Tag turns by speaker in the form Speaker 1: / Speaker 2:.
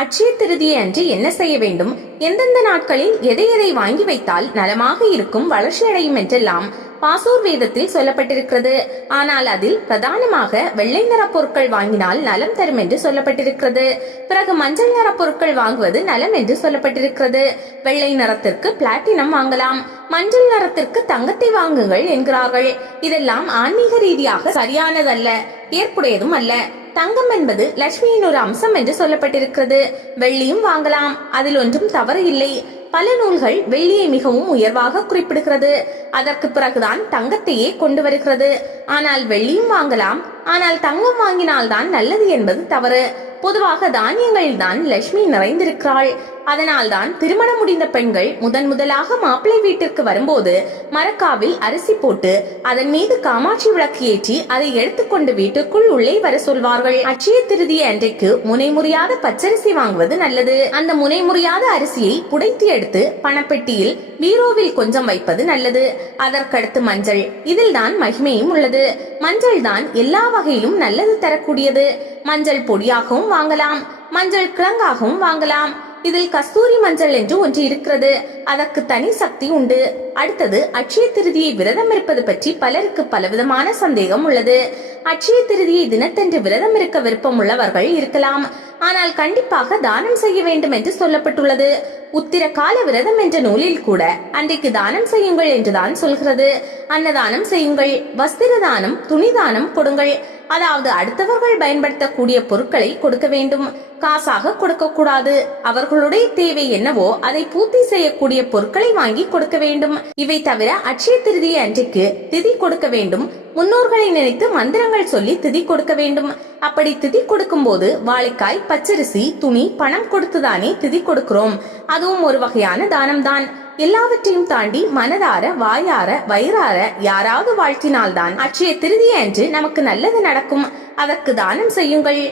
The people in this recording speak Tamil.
Speaker 1: அட்சய திருதியை அன்று என்ன செய்ய வேண்டும்? எந்தெந்த நாட்களில் எதை எதை வாங்கி வைத்தால் நலமாக இருக்கும் வளர்ச்சி அடையும் என்றெல்லாம் பாசூர் வேதத்தில் சொல்லப்பட்டிருக்கிறது. ஆனால் அதில் பிரதானமாக வெள்ளை நிற பொருட்கள் வாங்கினால் நலம் தரும் என்று சொல்லப்பட்டிருக்கிறது. பிறகு மஞ்சள் நிற பொருட்கள் வாங்குவது நலம் என்று சொல்லப்பட்டிருக்கிறது. வெள்ளை நிறத்திற்கு பிளாட்டினம் வாங்கலாம். மஞ்சள் நிறத்திற்கு தங்கத்தை வாங்குங்கள் என்கிறார்கள். இதெல்லாம் ஆன்மீக ரீதியாக சரியானதல்ல ஏற்புடையதும் அல்ல. தங்கம் என்பது லட்சுமியின் ஒரு அம்சம் என்று சொல்லப்பட்டிருக்கிறது. வெள்ளியும் வாங்கலாம். அதில் ஒன்றும் தவறு இல்லை. பல நூல்கள் வெள்ளியை மிகவும் உயர்வாக குறிப்பிடுகிறது. அதற்கு பிறகுதான் தங்கத்தையே கொண்டு வருகிறது. ஆனால் வெள்ளியும் வாங்கலாம். ஆனால் தங்கம் வாங்கினால்தான் நல்லது என்பது தவறு. பொதுவாக தானியங்களில் தான் லட்சுமி நிறைந்திருக்கிறாள். அதனால்தான் திருமணம் முடிந்த பெண்கள் முதன் முதலாக மாப்பிள்ளை வீட்டிற்கு வரும்போது மரக்காவில் அரிசி போட்டு அதன் மீது காமாட்சி விளக்கு ஏற்றி அதை எடுத்துக்கொண்டு வீட்டுக்குள் உள்ளே வர சொல்வார்கள். அட்சய திருதிய அன்றைக்கு முனை முறியாத பச்சரிசி வாங்குவது நல்லது. அந்த முனை முறியாத அரிசியை புடைத்து எடுத்து பணப்பெட்டியில் பீரோவில் கொஞ்சம் வைப்பது நல்லது. அதற்கடுத்து மஞ்சள். இதில் தான் மகிமையும் உள்ளது. மஞ்சள் தான் எல்லா வகையிலும் நல்லது தரக்கூடியது. மஞ்சள் பொடியாகவும் வாங்கலாம். மஞ்சள் கிழங்காகவும் வாங்கலாம். இதில் கஸ்தூரி மஞ்சள் என்று ஒன்று இருக்கிறது. அதற்கு தனி சக்தி உண்டு. அடுத்தது அட்சய திருதியை விரதம் இருப்பது பற்றி பலருக்கு பலவிதமான சந்தேகம் உள்ளது. அட்சய திருதியை தினத்தன்று விரதம் இருக்க விருப்பம் உள்ளவர்கள் இருக்கலாம். ஆனால் கண்டிப்பாக தானம் செய்ய வேண்டும் என்று சொல்லப்பட்டுள்ளது. உத்திர கால விரதம் என்ற நூலில் கூட அன்றைக்கு தானம் செய்யுங்கள் என்றுதான் சொல்கிறது. அன்னதானம் செய்யுங்கள். வஸ்திர தானம் துணி தானம் கொடுங்கள் அதாவது அடுத்தவர்கள் பயன்படுத்தக்கூடிய பொருட்களை கொடுக்க வேண்டும். காசாக கொடுக்கக்கூடாது. அவர்களுடைய தேவை என்னவோ அதை பூர்த்தி செய்யக்கூடிய பொருட்களை வாங்கி கொடுக்க வேண்டும். இவை தவிர அட்சய திருதி அன்றைக்கு திதி கொடுக்க வேண்டும். முன்னோர்களை நினைத்து மந்திரங்கள் சொல்லி திதி கொடுக்க வேண்டும். அப்படி திதி கொடுக்கும் போது வாழைக்காய் பச்சரிசி துணி பணம் கொடுத்துதானே திதி கொடுக்கிறோம். அதுவும் ஒரு வகையான தானம் தான் எல்லாவற்றையும் தாண்டி மனதார வாயார வயிறார யாராவது வாழ்த்தினால்தான் அச்சய திருதிய அன்று நமக்கு நல்லது நடக்கும். அதற்கு தானம் செய்யுங்கள்.